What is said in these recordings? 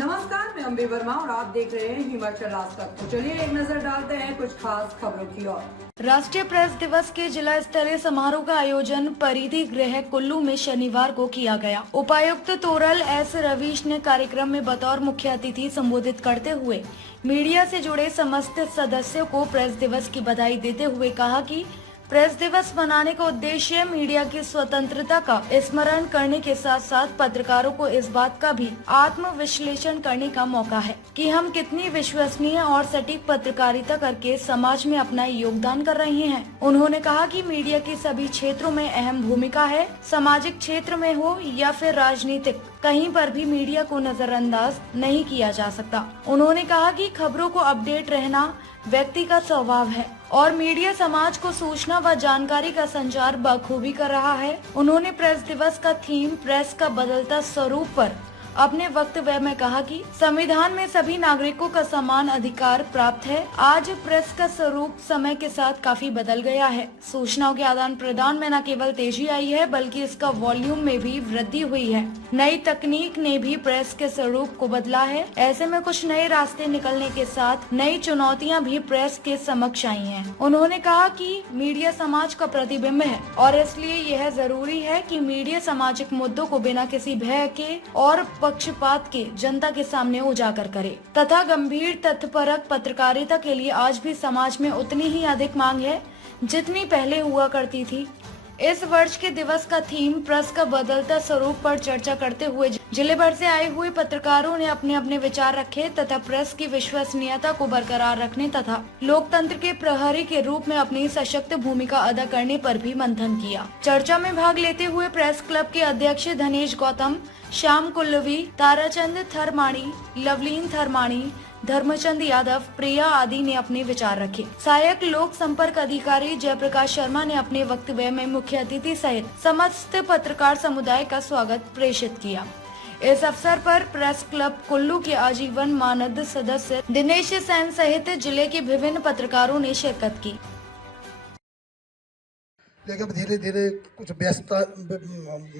नमस्कार, मैं अंबे वर्मा और आप देख रहे हैं हिमाचल आज तक। तो चलिए एक नजर डालते हैं कुछ खास खबरों की ओर। राष्ट्रीय प्रेस दिवस के जिला स्तरीय समारोह का आयोजन परिधि गृह कुल्लू में शनिवार को किया गया। उपायुक्त तोरल एस रवीश ने कार्यक्रम में बतौर मुख्य अतिथि संबोधित करते हुए मीडिया से जुड़े समस्त सदस्यों को प्रेस दिवस की बधाई देते हुए कहा कि प्रेस दिवस मनाने का उद्देश्य मीडिया की स्वतंत्रता का स्मरण करने के साथ साथ पत्रकारों को इस बात का भी आत्म विश्लेषण करने का मौका है कि हम कितनी विश्वसनीय और सटीक पत्रकारिता करके समाज में अपना योगदान कर रहे हैं। उन्होंने कहा कि मीडिया की सभी क्षेत्रों में अहम भूमिका है, सामाजिक क्षेत्र में हो या फिर राजनीतिक, कहीं पर भी मीडिया को नजरअंदाज नहीं किया जा सकता। उन्होंने कहा कि खबरों को अपडेट रहना व्यक्ति का स्वभाव है और मीडिया समाज को सूचना व जानकारी का संचार बखूबी कर रहा है। उन्होंने प्रेस दिवस का थीम प्रेस का बदलता स्वरूप पर अपने वक्तव्य में कहा कि संविधान में सभी नागरिकों का समान अधिकार प्राप्त है। आज प्रेस का स्वरूप समय के साथ काफी बदल गया है। सूचनाओं के आदान प्रदान में न केवल तेजी आई है बल्कि इसका वॉल्यूम में भी वृद्धि हुई है। नई तकनीक ने भी प्रेस के स्वरूप को बदला है। ऐसे में कुछ नए रास्ते निकलने के साथ नई चुनौतियां भी प्रेस के समक्ष आई हैं। उन्होंने कहा कि मीडिया समाज का प्रतिबिंब है और इसलिए यह जरूरी है कि मीडिया सामाजिक मुद्दों को बिना किसी भय के और पक्षपात के जनता के सामने उजागर करे तथा गंभीर तथ्यपरक पत्रकारिता के लिए आज भी समाज में उतनी ही अधिक मांग है जितनी पहले हुआ करती थी। इस वर्ष के दिवस का थीम प्रेस का बदलता स्वरूप पर चर्चा करते हुए जिले भर से आए हुए पत्रकारों ने अपने अपने विचार रखे तथा प्रेस की विश्वसनीयता को बरकरार रखने तथा लोकतंत्र के प्रहरी के रूप में अपनी सशक्त भूमिका अदा करने पर भी मंथन किया। चर्चा में भाग लेते हुए प्रेस क्लब के अध्यक्ष धनेश गौतम, श्याम कुल्लवी, ताराचंद थरमाणी, लवलीन थरमाणी, धर्मचंद यादव, प्रिया आदि ने अपने विचार रखे। सहायक लोक संपर्क अधिकारी जयप्रकाश शर्मा ने अपने वक्तव्य में मुख्य अतिथि सहित समस्त पत्रकार समुदाय का स्वागत प्रेषित किया। इस अवसर पर प्रेस क्लब कुल्लू के आजीवन मानद सदस्य दिनेश सेन सहित जिले के विभिन्न पत्रकारों ने शिरकत की। लेकिन धीरे धीरे कुछ व्यस्तता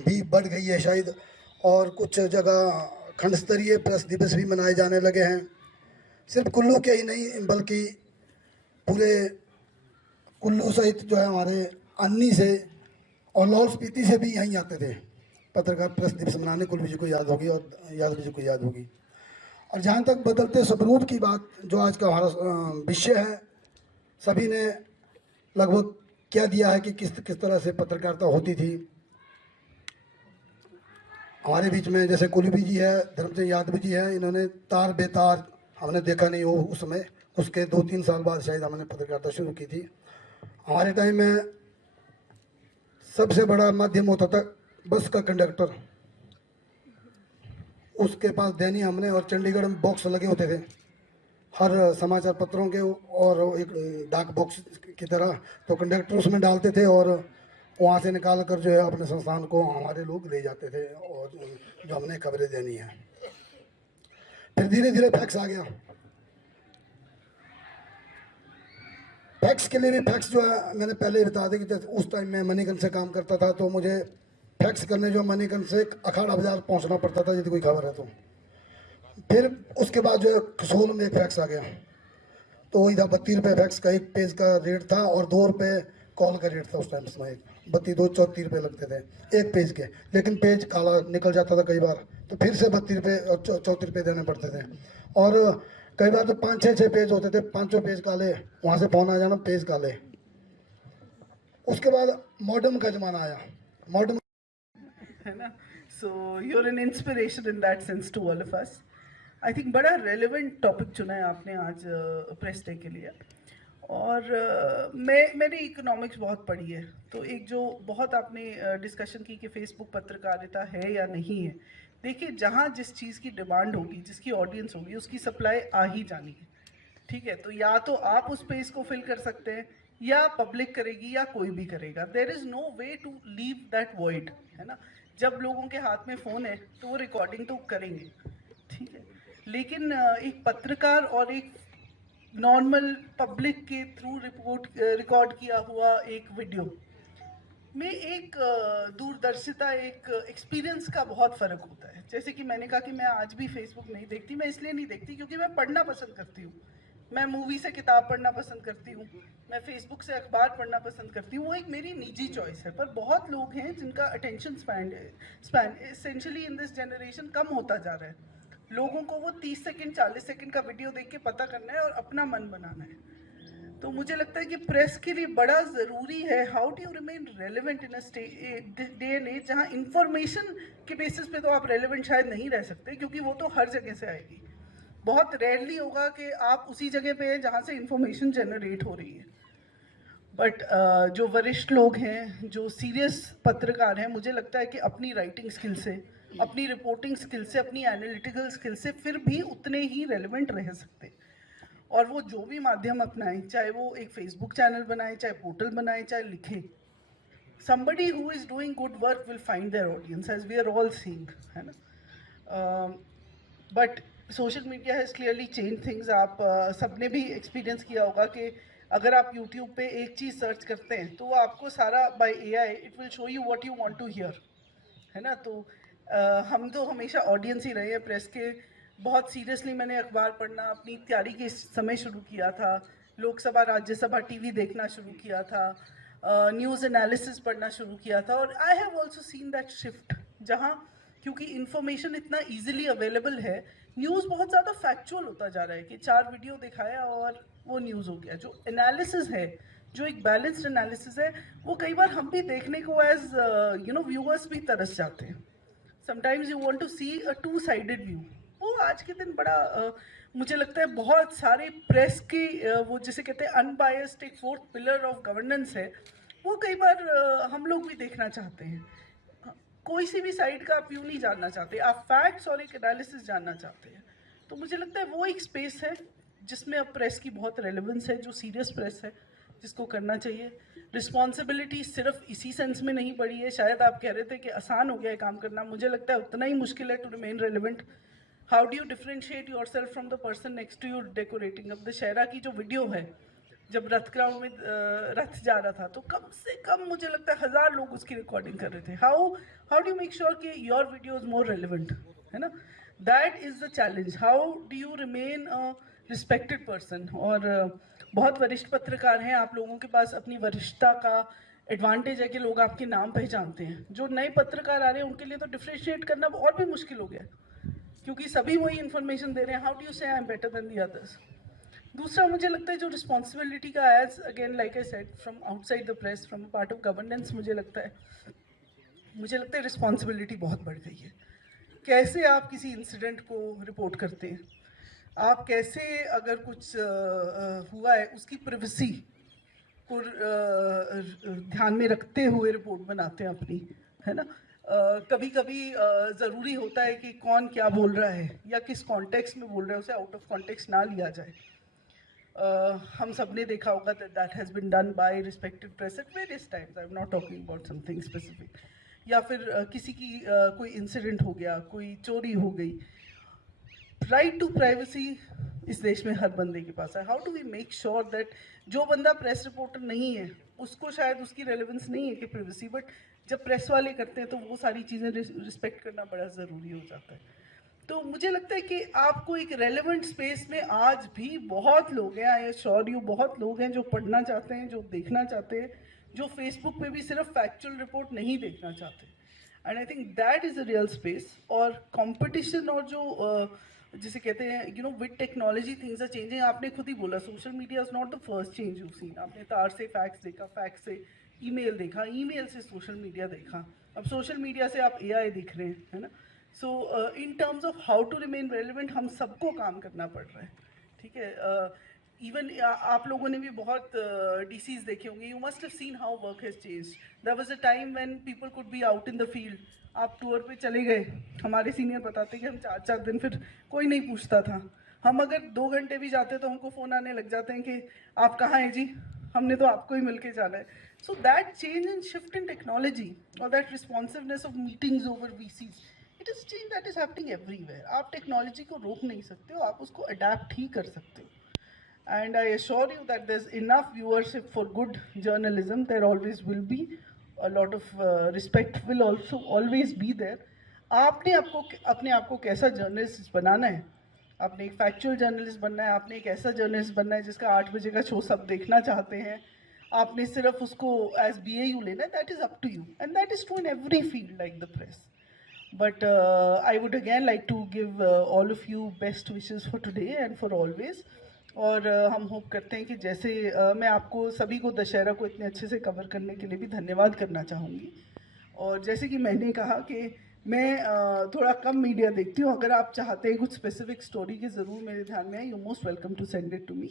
भी बढ़ गई है शायद, और कुछ जगह खंड स्तरीय प्रेस दिवस भी मनाए जाने लगे हैं। सिर्फ कुल्लू के ही नहीं बल्कि पूरे कुल्लू सहित जो है हमारे अन्नी से और लाहौल स्पीति से भी यहीं आते थे पत्रकार प्रेस दिवस मनाने। कुल्लू जी को याद होगी और यादव जी को याद होगी। और जहाँ तक बदलते स्वरूप की बात, जो आज का हमारा विषय है, सभी ने लगभग क्या दिया है कि किस तरह से पत्रकारिता होती थी हमारे बीच में। जैसे कुल्लू जी है, धर्मचंद यादव जी है, इन्होंने तार बेतार हमने देखा नहीं हो उस समय, उसके 2-3 साल बाद शायद हमने पत्रकारिता शुरू की थी। हमारे टाइम में सबसे बड़ा माध्यम होता था बस का कंडक्टर, उसके पास दैनिक हमने, और चंडीगढ़ में बॉक्स लगे होते थे हर समाचार पत्रों के, और एक डाक बॉक्स की तरह, तो कंडक्टर उसमें डालते थे और वहाँ से निकाल कर जो है अपने संस्थान को हमारे लोग ले जाते थे और जो हमने खबरें देनी है। फिर धीरे धीरे फैक्स आ गया। फैक्स के लिए भी, फैक्स जो है मैंने पहले ही बता दिया कि उस टाइम मैं मणिकंद से काम करता था, तो मुझे फैक्स करने जो मणिकंद से अखाड़ा बाजार पहुंचना पड़ता था यदि कोई खबर है तो। फिर उसके बाद जो है कसोल में एक फैक्स आ गया, तो वही था 32 रुपये फैक्स का एक पेज का रेट था और 2 रुपये कॉल का रेट था उस टाइम। समय 32 34 रुपये लगते थे एक पेज के, लेकिन पेज काला निकल जाता था कई बार, तो फिर से 32 रुपये और 34 रुपये देने पड़ते थे। और कई बार तो 5-6 पेज होते थे, 5 पेज काले, वहाँ से फोन आ जाना पेज काले। उसके बाद मॉडर्न का जमाना आया, मॉडर्न है ना। So you are an inspiration in that sense to all of us. I think बड़ा रेलेवेंट टॉपिक चुना है आपने आज प्रेस डे के लिए। और मैंने इकोनॉमिक्स बहुत पढ़ी है, तो एक जो बहुत आपने डिस्कशन की कि फेसबुक पत्रकारिता है या नहीं है। देखिए, जहाँ जिस चीज़ की डिमांड होगी, जिसकी ऑडियंस होगी, उसकी सप्लाई आ ही जानी है। ठीक है, तो या तो आप उस स्पेस को फिल कर सकते हैं या पब्लिक करेगी या कोई भी करेगा। There is no way to leave that void, है ना। जब लोगों के हाथ में फ़ोन है तो वो रिकॉर्डिंग तो करेंगे, ठीक है, लेकिन एक पत्रकार और एक नॉर्मल पब्लिक के थ्रू रिकॉर्ड किया हुआ एक वीडियो में एक दूरदर्शिता, एक एक्सपीरियंस का बहुत फ़र्क होता है। जैसे कि मैंने कहा कि मैं आज भी फेसबुक नहीं देखती, मैं इसलिए नहीं देखती क्योंकि मैं पढ़ना पसंद करती हूँ। मैं मूवी से किताब पढ़ना पसंद करती हूँ, मैं फेसबुक से अखबार पढ़ना पसंद करती हूँ, वो एक मेरी निजी चॉइस है। पर बहुत लोग हैं जिनका attention span essentially in this generation कम होता जा रहा है। लोगों को वो 30 सेकंड 40 सेकंड का वीडियो देख के पता करना है और अपना मन बनाना है। तो मुझे लगता है कि प्रेस के लिए बड़ा ज़रूरी है how do you remain relevant in day and age जहाँ इंफॉर्मेशन के बेसिस पे तो आप रेलिवेंट शायद नहीं रह सकते, क्योंकि वो तो हर जगह से आएगी। बहुत रेयरली होगा कि आप उसी जगह पे हैं जहाँ से इंफॉर्मेशन जनरेट हो रही है। बट जो वरिष्ठ लोग हैं, जो सीरियस पत्रकार हैं, मुझे लगता है कि अपनी राइटिंग स्किल से, अपनी रिपोर्टिंग स्किल से, अपनी एनालिटिकल स्किल से फिर भी उतने ही रेलिवेंट रह सकते हैं। और वो जो भी माध्यम अपनाएं, चाहे वो एक फेसबुक चैनल बनाएं, चाहे पोर्टल बनाएं, चाहे लिखें, somebody who is doing good work will find their audience, as we are all seeing, है ना। But social media has clearly change things. आप सबने भी एक्सपीरियंस किया होगा कि अगर आप यूट्यूब पे एक चीज़ सर्च करते हैं तो वो आपको सारा by AI it will show you what you want to hear, है ना। तो हम तो हमेशा ऑडियंस ही रहे हैं प्रेस के। बहुत सीरियसली मैंने अखबार पढ़ना अपनी तैयारी के समय शुरू किया था, लोकसभा राज्यसभा टीवी देखना शुरू किया था, न्यूज़ एनालिसिस पढ़ना शुरू किया था। और I have also seen that shift, जहाँ क्योंकि इन्फॉर्मेशन इतना ईजिली अवेलेबल है, न्यूज़ बहुत ज़्यादा फैक्चुअल होता जा रहा है कि 4 वीडियो दिखाया और वो न्यूज़ हो गया। जो एनालिसिस है, जो एक बैलेंस्ड एनालिसिस है, वो कई बार हम भी देखने को एज व्यूअर्स भी तरस जाते हैं। Sometimes you want to see a two sided view. वो आज के दिन बड़ा मुझे लगता है बहुत सारे प्रेस की वो जिसे कहते हैं अनबायस्ड एक फोर्थ पिलर ऑफ गवर्नेंस है, वो कई बार हम लोग भी देखना चाहते हैं। कोई सी भी साइड का आप व्यू नहीं जानना चाहते, आप फैक्ट्स और एक एनालिसिस जानना चाहते हैं। तो मुझे लगता है वो एक स्पेस है जिसमें अब प्रेस की बहुत रेलेवेंस है, जो सीरियस प्रेस है जिसको करना चाहिए। रिस्पॉन्सिबिलिटी सिर्फ इसी सेंस में नहीं पड़ी है। शायद आप कह रहे थे कि आसान हो गया है काम करना, मुझे लगता है उतना ही मुश्किल है to remain relevant. How do you differentiate yourself from the person next to you decorating. अब दशहरा की जो वीडियो है, जब रथ ग्राउंड में रथ जा रहा था, तो कम से कम मुझे लगता है 1000 लोग उसकी रिकॉर्डिंग कर रहे थे। How do you make sure कि your video is more relevant, है ना। That is the challenge. How do you remain a respected person. और बहुत वरिष्ठ पत्रकार हैं, आप लोगों के पास अपनी वरिष्ठता का एडवांटेज है कि लोग आपके नाम पहचानते हैं। जो नए पत्रकार आ रहे हैं उनके लिए तो डिफ्रेंशिएट करना और भी मुश्किल हो गया, क्योंकि सभी वही इन्फॉर्मेशन दे रहे हैं। How do you say I am better than the others. दूसरा मुझे लगता है जो रिस्पॉन्सिबिलिटी का, as again like I said, from outside the press, from part of governance, मुझे लगता है रिस्पॉन्सिबिलिटी बहुत बढ़ गई है। कैसे आप किसी इंसिडेंट को रिपोर्ट करते हैं, आप कैसे अगर कुछ हुआ है उसकी प्राइवेसी को ध्यान में रखते हुए रिपोर्ट बनाते हैं अपनी, है ना। कभी कभी ज़रूरी होता है कि कौन क्या बोल रहा है या किस कॉन्टेक्स्ट में बोल रहा है, उसे आउट ऑफ कॉन्टेक्स्ट ना लिया जाए। हम सब ने देखा होगा that has been done by respected press at various times. I am not talking about something specific. या फिर किसी की कोई इंसिडेंट हो गया, कोई चोरी हो गई। राइट टू प्राइवेसी इस देश में हर बंदे के पास है। How do we make sure that जो बंदा प्रेस रिपोर्टर नहीं है उसको शायद उसकी रेलेवेंस नहीं है कि प्राइवेसी, बट जब प्रेस वाले करते हैं तो वो सारी चीज़ें रिस्पेक्ट करना बड़ा ज़रूरी हो जाता है। तो मुझे लगता है कि आपको एक रेलेवेंट स्पेस में आज भी बहुत लोग हैं, आई एश्योर यू, बहुत लोग हैं जो पढ़ना चाहते हैं, जो देखना चाहते हैं, जो फेसबुक पे भी सिर्फ फैक्चुअल रिपोर्ट नहीं देखना चाहते। And I think that is a real space. और कंपटीशन और जो जिसे कहते हैं with technology things are changing. आपने खुद ही बोला social media is not the first change you seen. आपने तार से फैक्स देखा, फैक्स से ईमेल देखा, ईमेल से सोशल मीडिया देखा, अब सोशल मीडिया से आप AI देख रहे हैं, है ना। So in terms of how to remain relevant हम सबको काम करना पड़ रहा है, ठीक है। इवन आप लोगों ने भी बहुत DCs देखे होंगे। You must have seen how work has changed. There was a time when people could be out in the field. आप टूर पे चले गए, हमारे सीनियर बताते कि हम 4-4 दिन फिर कोई नहीं पूछता था। हम अगर 2 घंटे भी जाते तो हमको फ़ोन आने लग जाते हैं कि आप कहाँ हैं जी, हमने तो आपको ही मिल के जाना है। So that change and shift in technology और that responsiveness of meetings over VCs, it is change that is happening everywhere. आप टेक्नोलॉजी को रोक नहीं सकते हो, आप उसको अडेप्ट ही कर सकते हो। And I assure you that there's enough viewership for good journalism. There always will be. A lot of respect will also always be there. आपने अपने आप को कैसा जर्नलिस्ट बनाना है। आपने एक फैक्चुअल जर्नलिस्ट बनना है, आपने एक ऐसा जर्नलिस्ट बनना है जिसका 8 बजे का शो सब देखना चाहते हैं। आपने सिर्फ उसको एज BAU लेना है, that is up to you and that is true in every field like the press. But I would again like to give all of you best wishes for today and for always. और हम hope करते हैं कि जैसे मैं आपको सभी को दशहरा को इतने अच्छे से कवर करने के लिए भी धन्यवाद करना चाहूँगी। और जैसे कि मैंने कहा कि मैं थोड़ा कम मीडिया देखती हूँ, अगर आप चाहते हैं कुछ स्पेसिफिक स्टोरी की ज़रूर मेरे ध्यान में है, you most welcome to send it to me.